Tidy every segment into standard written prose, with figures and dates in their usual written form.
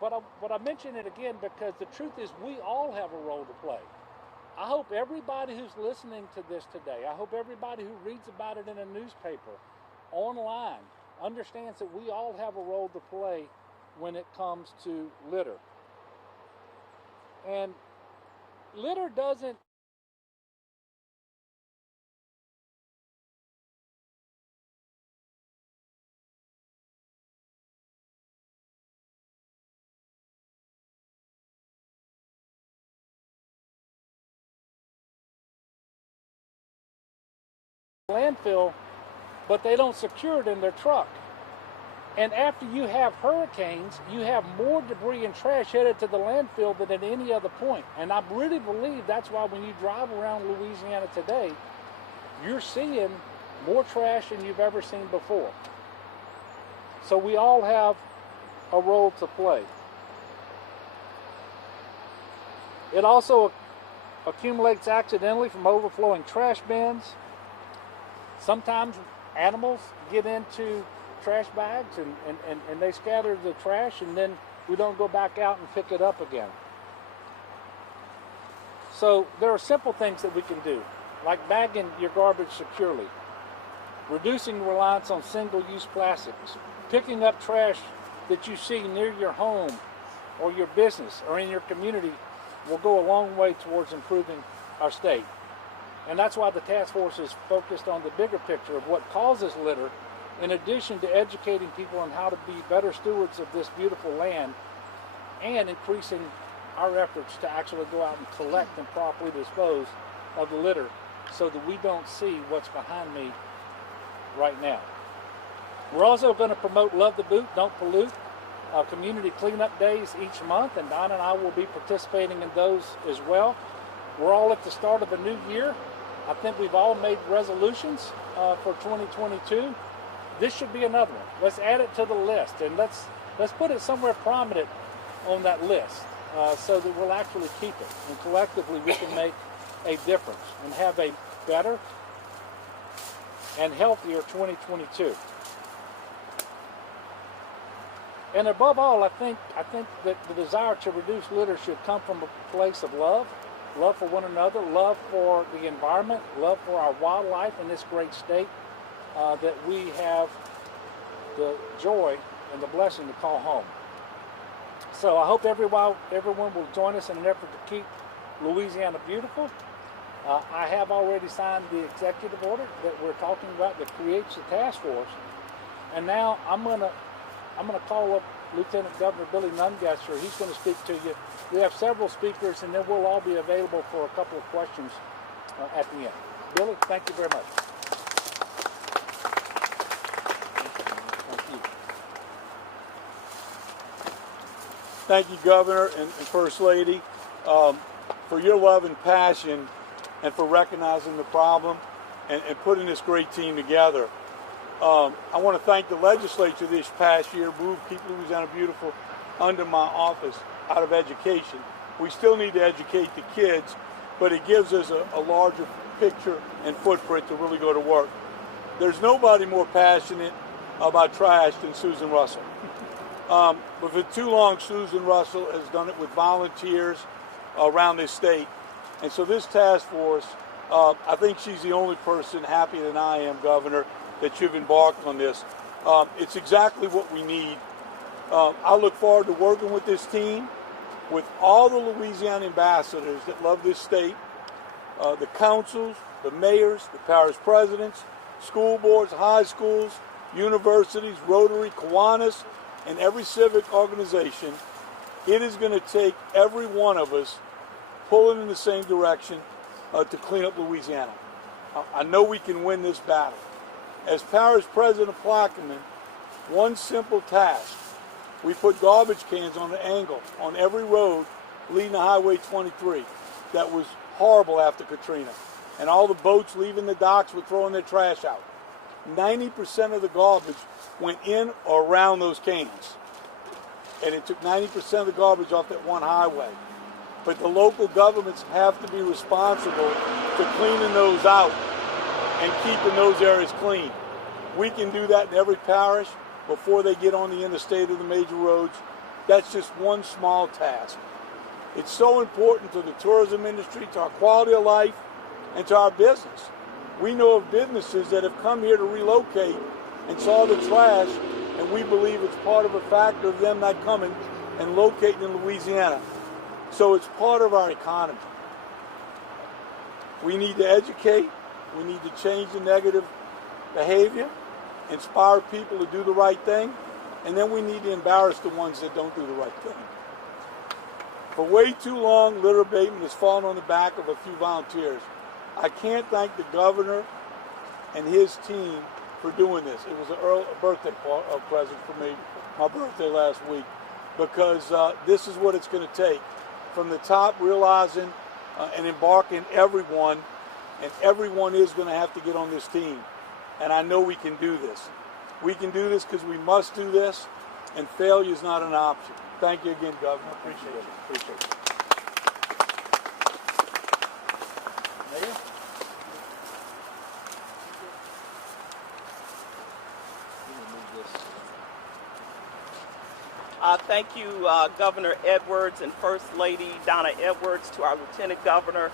but I mention it again because the truth is we all have a role to play. I hope everybody who's listening to this today, I hope everybody who reads about it in a newspaper, online, understands that we all have a role to play when it comes to litter. And litter doesn't landfill, but they don't secure it in their truck. And after you have hurricanes, you have more debris and trash headed to the landfill than at any other point. And I really believe that's why when you drive around Louisiana today, you're seeing more trash than you've ever seen before. So we all have a role to play. It also accumulates accidentally from overflowing trash bins. Sometimes animals get into trash bags and they scatter the trash, and then we don't go back out and pick it up again. So there are simple things that we can do, like bagging your garbage securely, reducing reliance on single-use plastics, picking up trash that you see near your home or your business or in your community will go a long way towards improving our state. And that's why the task force is focused on the bigger picture of what causes litter, in addition to educating people on how to be better stewards of this beautiful land and increasing our efforts to actually go out and collect and properly dispose of the litter so that we don't see what's behind me right now. We're also going to promote Love the Boot, Don't Pollute, community cleanup days each month, and Don and I will be participating in those as well. We're all at the start of a new year. I think we've all made resolutions for 2022. This should be another one. Let's add it to the list, and let's put it somewhere prominent on that list so that we'll actually keep it. And collectively, we can make a difference and have a better and healthier 2022. And above all, I think that the desire to reduce litter should come from a place of love for one another, love for the environment, love for our wildlife in this great state that we have the joy and the blessing to call home. So I hope everyone will join us in an effort to keep Louisiana beautiful. I have already signed the executive order that we're talking about that creates the task force. And now I'm gonna call up Lieutenant Governor Billy Nungesser. He's going to speak to you. We have several speakers, and then we'll all be available for a couple of questions at the end. Billy, thank you very much. Thank you. Thank you, Governor and First Lady, for your love and passion and for recognizing the problem and putting this great team together. I want to thank the legislature this past year, moved Keep Louisiana Beautiful under my office out of education. We still need to educate the kids, but it gives us a larger picture and footprint to really go to work. There's nobody more passionate about trash than Susan Russell. But for too long, Susan Russell has done it with volunteers around this state. And so this task force, I think she's the only person happier than I am, Governor, that you've embarked on this. It's exactly what we need. I look forward to working with this team, with all the Louisiana ambassadors that love this state, the councils, the mayors, the parish presidents, school boards, high schools, universities, Rotary, Kiwanis, and every civic organization. It is going to take every one of us pulling in the same direction to clean up Louisiana. I know we can win this battle. As Parish President of Plaquemine, one simple task. We put garbage cans on an angle on every road leading to Highway 23. That was horrible after Katrina. And all the boats leaving the docks were throwing their trash out. 90% of the garbage went in or around those cans. And it took 90% of the garbage off that one highway. But the local governments have to be responsible for cleaning those out and keeping those areas clean. We can do that in every parish before they get on the interstate or the major roads. that's just one small task. It's so important to the tourism industry, to our quality of life, and to our business. We know of businesses that have come here to relocate and saw the trash, and we believe it's part of a factor of them not coming and locating in Louisiana. So it's part of our economy. We need to educate. We need to change the negative behavior, inspire people to do the right thing, and then we need to embarrass the ones that don't do the right thing. For way too long, litter abatement has fallen on the back of a few volunteers. I can't thank the governor and his team for doing this. It was a birthday present for me, my birthday last week, because this is what it's going to take. From the top, realizing and embarking everyone, and everyone is going to have to get on this team. And I know we can do this. We can do this because we must do this, and failure is not an option. Thank you again, Governor. Appreciate it. Appreciate it. Mayor? Thank you, Governor Edwards and First Lady Donna Edwards, to our Lieutenant Governor.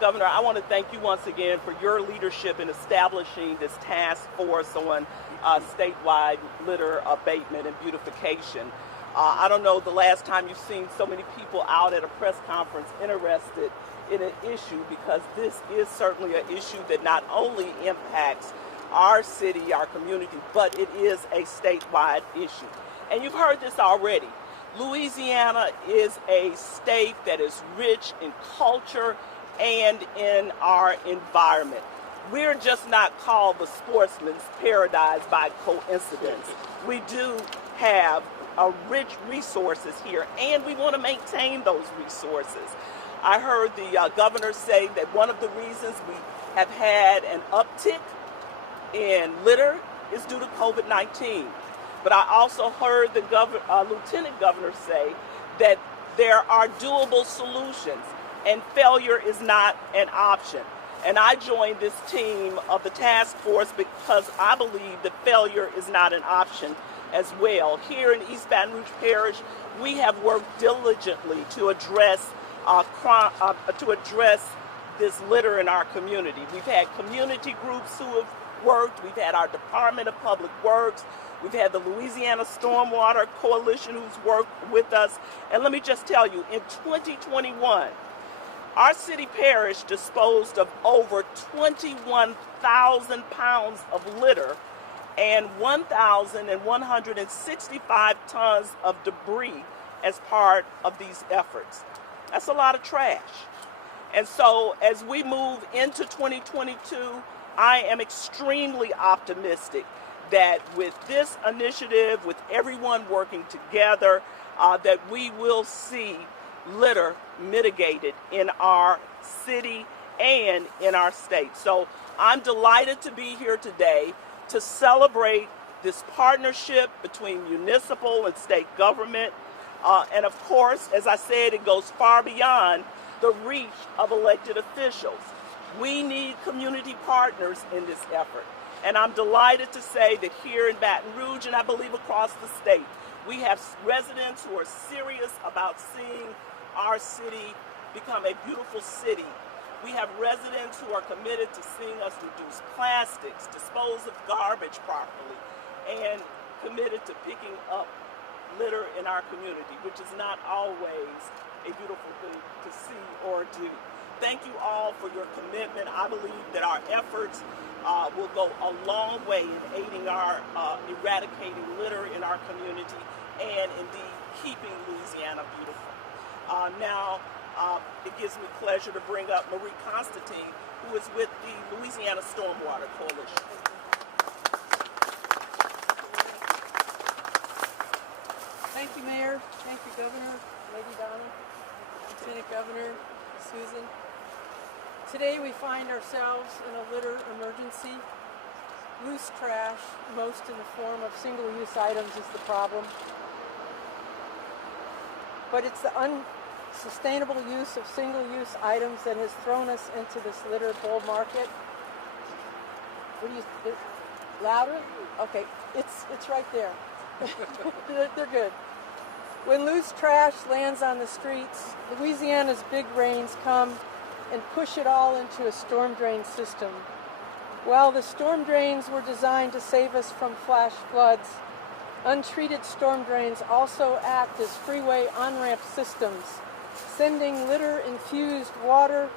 Governor, I want to thank you once again for your leadership in establishing this task force on statewide litter abatement and beautification. I don't know the last time you've seen so many people out at a press conference interested in an issue, because this is certainly an issue that not only impacts our city, our community, but it is a statewide issue. And you've heard this already. Louisiana is a state that is rich in culture and in our environment. We're just not called the sportsman's paradise by coincidence. We do have rich resources here, and we want to maintain those resources. I heard the governor say that one of the reasons we have had an uptick in litter is due to COVID-19. But I also heard the Lieutenant Governor say that there are doable solutions and failure is not an option. And I joined this team of the task force because I believe that failure is not an option as well. Here in East Baton Rouge Parish, we have worked diligently to address this litter in our community. We've had community groups who have worked. We've had our Department of Public Works. We've had the Louisiana Stormwater Coalition who's worked with us. And let me just tell you, in 2021, our city parish disposed of over 21,000 pounds of litter and 1,165 tons of debris as part of these efforts. That's a lot of trash. And so as we move into 2022, I am extremely optimistic that with this initiative, with everyone working together, that we will see litter mitigated in our city and in our state. So I'm delighted to be here today to celebrate this partnership between municipal and state government. And of course, as I said, it goes far beyond the reach of elected officials. We need community partners in this effort. And I'm delighted to say that here in Baton Rouge, and I believe across the state, we have residents who are serious about seeing our city become a beautiful city. We have residents who are committed to seeing us reduce plastics, dispose of garbage properly, and committed to picking up litter in our community, which is not always a beautiful thing to see or do. Thank you all for your commitment. I believe that our efforts will go a long way in aiding our eradicating litter in our community and indeed keeping Louisiana beautiful. Now, it gives me pleasure to bring up Marie Constantine, who is with the Louisiana Stormwater Coalition. Thank you, Mayor. Thank you, Governor, Lady Donna, Lieutenant Governor, Susan. Today we find ourselves in a litter emergency. Loose trash, most in the form of single-use items, is the problem. But it's the unsustainable use of single-use items that has thrown us into this litter bull market. What do you, louder? Okay, it's right there. They're good. When loose trash lands on the streets, Louisiana's big rains come and push it all into a storm drain system. While the storm drains were designed to save us from flash floods, untreated storm drains also act as freeway on-ramp systems, sending litter-infused water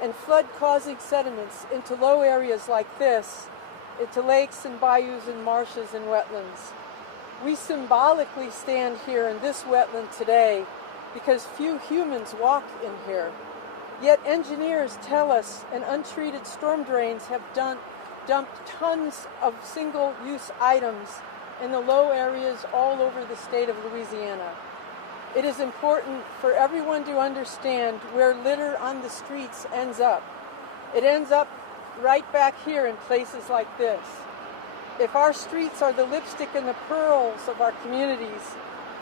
and flood-causing sediments into low areas like this, into lakes and bayous and marshes and wetlands. We symbolically stand here in this wetland today because few humans walk in here. Yet engineers tell us an untreated storm drains have dumped tons of single-use items in the low areas all over the state of Louisiana. It is important for everyone to understand where litter on the streets ends up. It ends up right back here in places like this. If our streets are the lipstick and the pearls of our communities,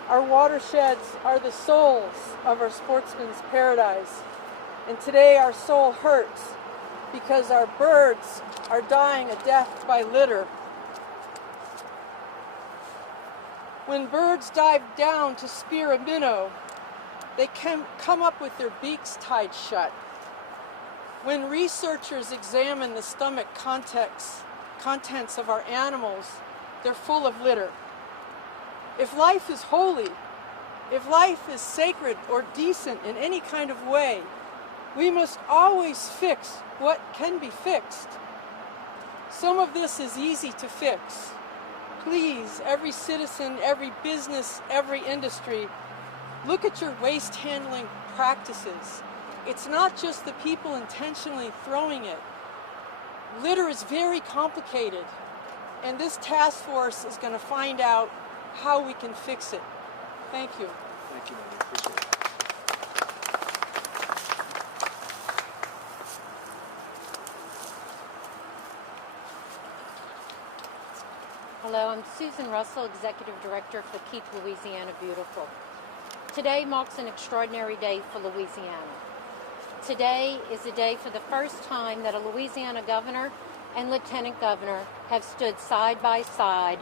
our watersheds are the souls of our sportsman's paradise. And today our soul hurts because our birds are dying a death by litter. When birds dive down to spear a minnow, they can come up with their beaks tied shut. When researchers examine the stomach contents of our animals, they're full of litter. If life is holy, if life is sacred or decent in any kind of way, we must always fix what can be fixed. Some of this is easy to fix. Please, every citizen, every business, every industry, look at your waste handling practices. It's not just the people intentionally throwing it. Litter is very complicated, and this task force is going to find out how we can fix it. Thank you. Thank you, Mindy. Appreciate it. Hello, I'm Susan Russell, Executive Director for Keep Louisiana Beautiful. Today marks an extraordinary day for Louisiana. Today is a day for the first time that a Louisiana governor and lieutenant governor have stood side by side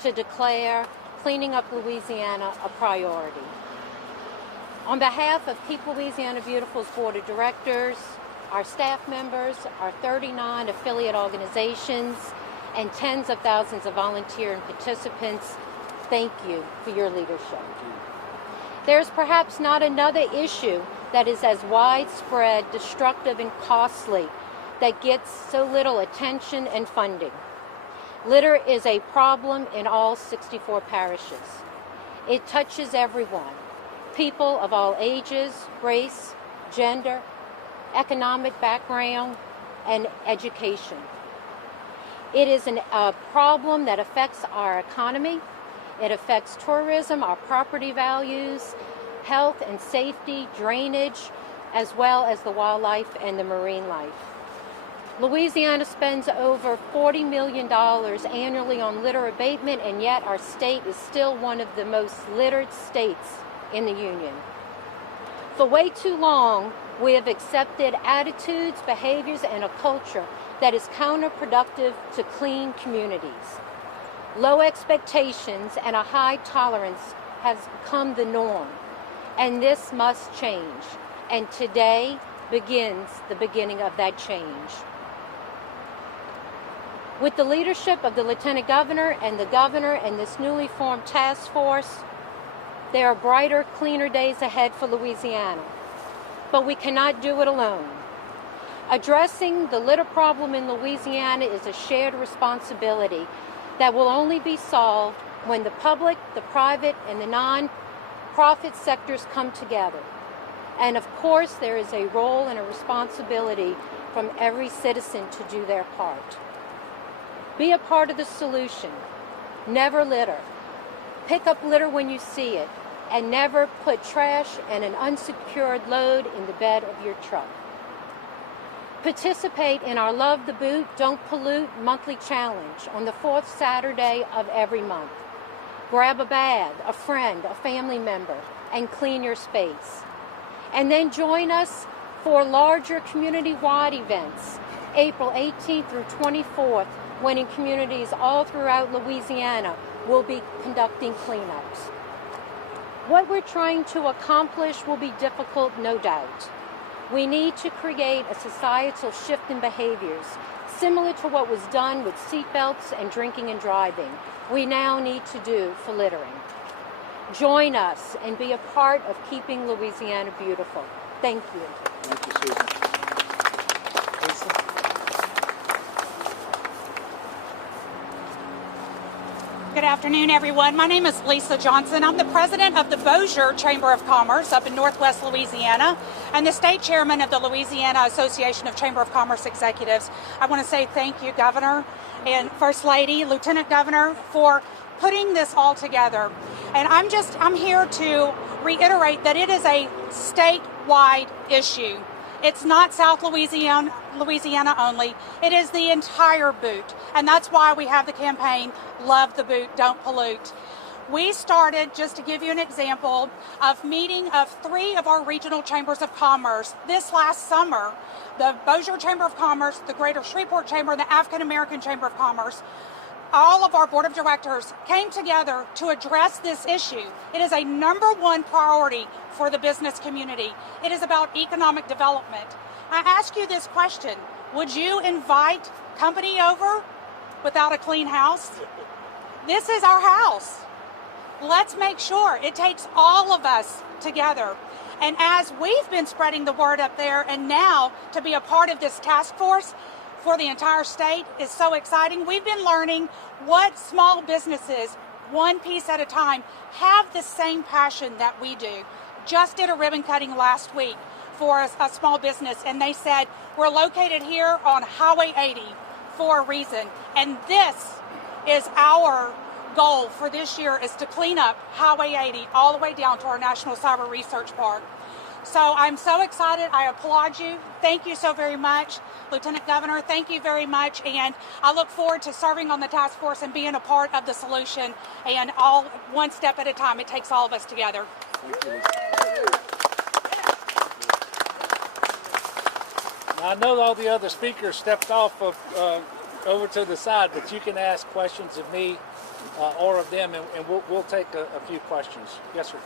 to declare cleaning up Louisiana a priority. On behalf of Keep Louisiana Beautiful's Board of Directors, our staff members, our 39 affiliate organizations, and tens of thousands of volunteer and participants, thank you for your leadership. There's perhaps not another issue that is as widespread, destructive, and costly that gets so little attention and funding. Litter is a problem in all 64 parishes. It touches everyone, people of all ages, race, gender, economic background, and education. It is a problem that affects our economy. It affects tourism, our property values, health and safety, drainage, as well as the wildlife and the marine life. Louisiana spends over $40 million annually on litter abatement, and yet our state is still one of the most littered states in the Union. For way too long, we have accepted attitudes, behaviors, and a culture that is counterproductive to clean communities. Low expectations and a high tolerance has become the norm, and this must change. And today begins the beginning of that change. With the leadership of the Lieutenant Governor and this newly formed task force, there are brighter, cleaner days ahead for Louisiana. But we cannot do it alone. Addressing the litter problem in Louisiana is a shared responsibility that will only be solved when the public, the private, and the non-profit sectors come together. And of course, there is a role and a responsibility from every citizen to do their part. Be a part of the solution. Never litter. Pick up litter when you see it, and never put trash and an unsecured load in the bed of your truck. Participate in our Love the Boot, Don't Pollute monthly challenge on the fourth Saturday of every month. Grab a bag, a friend, a family member, and clean your space. And then join us for larger community-wide events, April 18th through 24th, when in communities all throughout Louisiana we'll be conducting cleanups. What we're trying to accomplish will be difficult, no doubt. We need to create a societal shift in behaviors, similar to what was done with seatbelts and drinking and driving. We now need to do for littering. Join us and be a part of keeping Louisiana beautiful. Thank you. Thank you, Susan. Lisa? Good afternoon, everyone. My name is Lisa Johnson. I'm the president of the Bossier Chamber of Commerce up in Northwest Louisiana and the state chairman of the Louisiana Association of Chamber of Commerce Executives. I want to say thank you, Governor and First Lady, Lieutenant Governor, for putting this all together. And I'm here to reiterate that it is a statewide issue. It's not South Louisiana only. It is the entire boot. And that's why we have the campaign, Love the Boot, Don't Pollute. We started, just to give you an example, of meeting of 3 of our regional chambers of commerce this last summer. The Bossier Chamber of Commerce, the Greater Shreveport Chamber, and the African American Chamber of Commerce. All of our board of directors came together to address this issue. It is a #1 priority for the business community. It is about economic development. I ask you this question: would you invite company over without a clean house? This is our house. Let's make sure it takes all of us together. And as we've been spreading the word up there, and now to be a part of this task force for the entire state is so exciting. We've been learning what small businesses, one piece at a time, have the same passion that we do. Just did a ribbon cutting last week for a small business, and they said, we're located here on Highway 80 for a reason. And this is our goal for this year, is to clean up Highway 80 all the way down to our National Cyber Research Park. So I'm so excited. I applaud you. Thank you so very much. Lieutenant Governor, thank you very much. And I look forward to serving on the task force and being a part of the solution. And all one step at a time, it takes all of us together. Thank you. Now, I know all the other speakers stepped off of over to the side, but you can ask questions of me or of them, and we'll take a few questions. Yes, sir.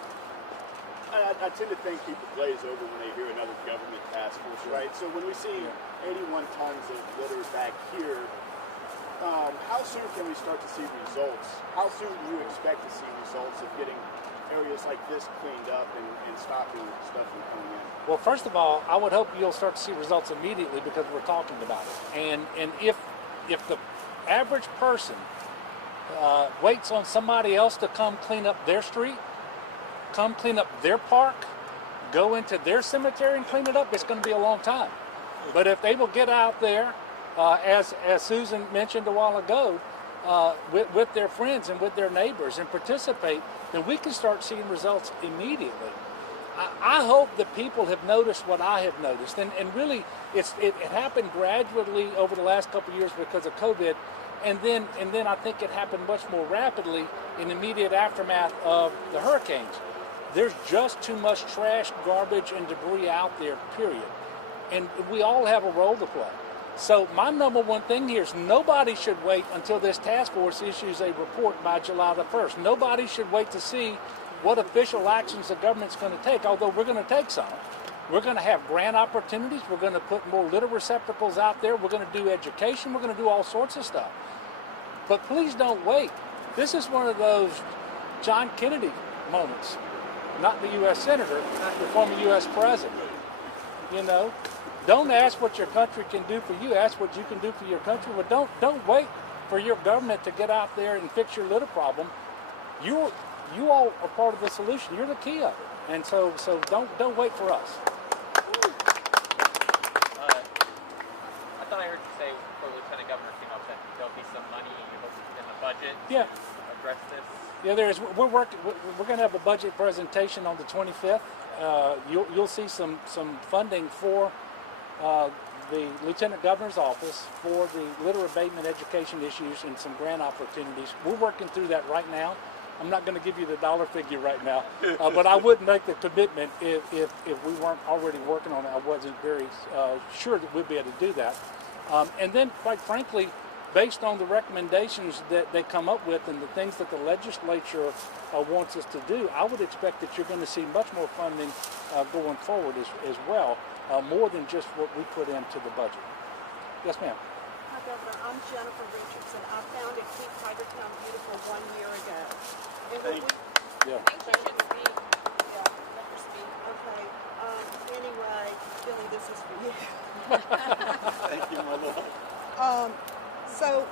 I tend to think people glaze over when they hear another government task force, right? So when we see 81 tons of litter back here, how soon can we start to see results? How soon do you expect to see results of getting areas like this cleaned up and stopping stuff from coming in? Well, first of all, I would hope you'll start to see results immediately because we're talking about it. And if the average person waits on somebody else to come clean up their street, come clean up their park, go into their cemetery and clean it up, it's going to be a long time. But if they will get out there, as Susan mentioned a while ago, with their friends and with their neighbors and participate, then we can start seeing results immediately. I hope that people have noticed what I have noticed, and really it happened gradually over the last couple of years because of COVID, and then I think it happened much more rapidly in the immediate aftermath of the hurricanes. There's just too much trash, garbage, and debris out there, period. And we all have a role to play. So my #1 thing here is nobody should wait until this task force issues a report by July the 1st. Nobody should wait to see what official actions the government's going to take, although we're going to take some. We're going to have grant opportunities. We're going to put more litter receptacles out there. We're going to do education. We're going to do all sorts of stuff. But please don't wait. This is one of those John Kennedy moments. Not the U.S. Senator, the former U.S. President. You know, don't ask what your country can do for you. Ask what you can do for your country. But don't wait for your government to get out there and fix your litter problem. You all are part of the solution. You're the key of it. And so don't wait for us. I thought I heard you say before Lieutenant Governor came up that there'll be some money in the budget to address this. Yeah, there is. We're going to have a budget presentation on the 25th. You'll see some funding for the Lieutenant Governor's office for the litter abatement education issues and some grant opportunities. We're working through that right now. I'm not going to give you the dollar figure right now, but I would make the commitment if we weren't already working on it. I wasn't very sure that we'd be able to do that. And then, quite frankly, based on the recommendations that they come up with and the things that the legislature wants us to do, I would expect that you're going to see much more funding going forward as well, more than just what we put into the budget. Yes, ma'am. Hi, Governor. I'm Jennifer Richardson. I founded Keep Tigertown Beautiful 1 year ago. And what we, Yeah. I think you should speak. yeah, let her speak. Okay. Anyway, Billy, this is for you. Thank you, my lord. So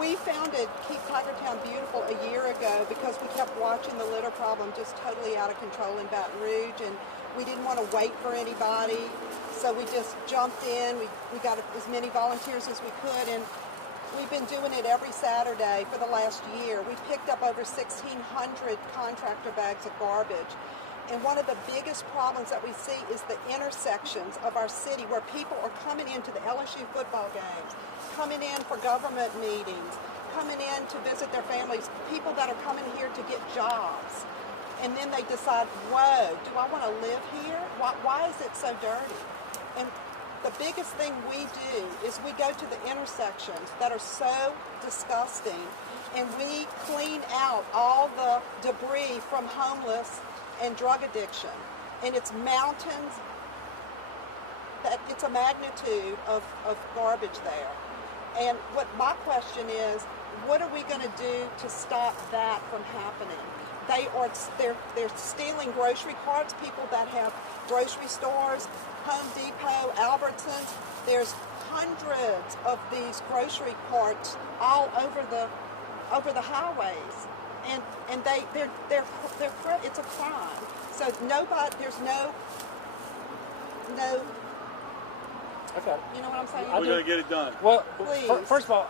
we founded Keep Tigertown Beautiful a year ago because we kept watching the litter problem just totally out of control in Baton Rouge, and we didn't want to wait for anybody. So we just jumped in. We got as many volunteers as we could, and we've been doing it every Saturday for the last year. We picked up over 1,600 contractor bags of garbage. And one of the biggest problems that we see is the intersections of our city where people are coming into the LSU football games, coming in for government meetings, coming in to visit their families, people that are coming here to get jobs. And then they decide, whoa, do I want to live here? Why is it so dirty? And the biggest thing we do is we go to the intersections that are so disgusting, and we clean out all the debris from homeless and drug addiction. And it's mountains, that it's a magnitude of garbage there. And what my question is, what are we going to do to stop that from happening? They're stealing grocery carts, people that have grocery stores, Home Depot, Albertsons. There's hundreds of these grocery carts all over the highways, and it's a crime. So there's no. Okay. You know what I'm saying? I We're do. going to get it done. Well, Please. first of all,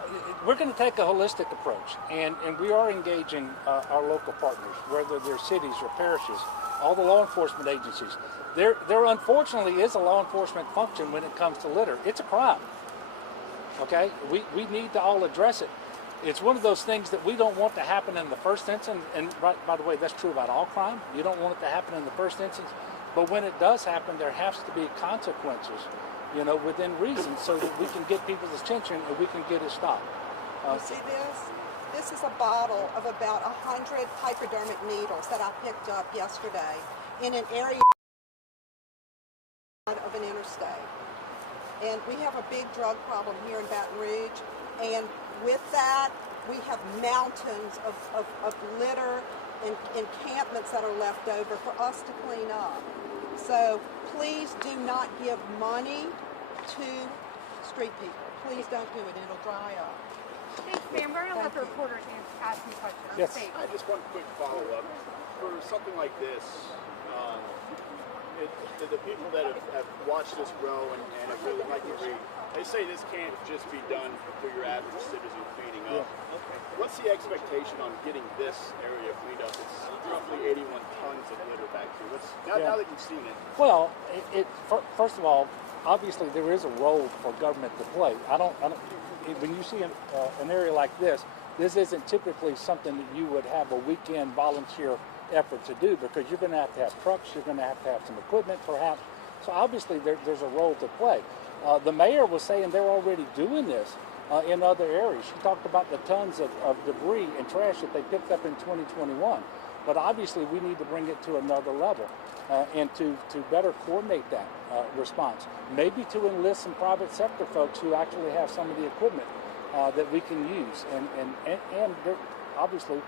we're going to take a holistic approach, and we are engaging our local partners, whether they're cities or parishes, all the law enforcement agencies. There unfortunately is a law enforcement function when it comes to litter. It's a crime. Okay? We need to all address it. It's one of those things that we don't want to happen in the first instance, and by the way, that's true about all crime. You don't want it to happen in the first instance, but when it does happen, there has to be consequences, within reason, so that we can get people's attention and we can get it stopped. You see this? This is a bottle of about 100 hypodermic needles that I picked up yesterday in an area of an interstate. And we have a big drug problem here in Baton Rouge, and with that, we have mountains of litter and encampments that are left over for us to clean up. So please do not give money to street people. Please don't do it. It'll dry up. Thanks, ma'am. We're going to let the reporters ask you questions. Yes. Thanks. I just one quick follow-up. For something like this, the people that have watched this grow and have really liked to read, they say this can't just be done for your average citizen cleaning up. What's the expectation on getting this area cleaned up? It's roughly 81 tons of litter back here. Now that you've seen it. Well, first of all, obviously there is a role for government to play. When you see an area like this isn't typically something that you would have a weekend volunteer effort to do, because you're going to have trucks, you're going to have some equipment perhaps. So obviously there's a role to play. The mayor was saying they're already doing this in other areas. She talked about the tons of debris and trash that they picked up in 2021. But obviously we need to bring it to another level and to better coordinate that response. Maybe to enlist some private sector folks who actually have some of the equipment that we can use, and obviously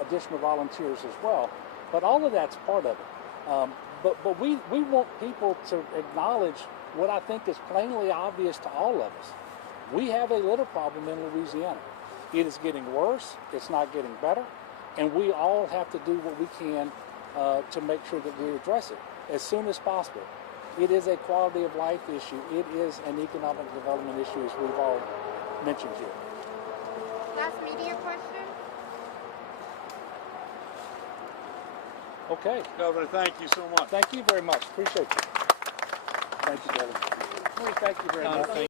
additional volunteers as well. But all of that's part of it. But we want people to acknowledge what I think is plainly obvious to all of us. We have a litter problem in Louisiana. It is getting worse. It's not getting better. And we all have to do what we can to make sure that we address it as soon as possible. It is a quality of life issue. It is an economic development issue, as we've all mentioned here. Last media question? Okay. Governor, thank you so much. Thank you very much. Appreciate you. Thank you, Governor. Thank you very much.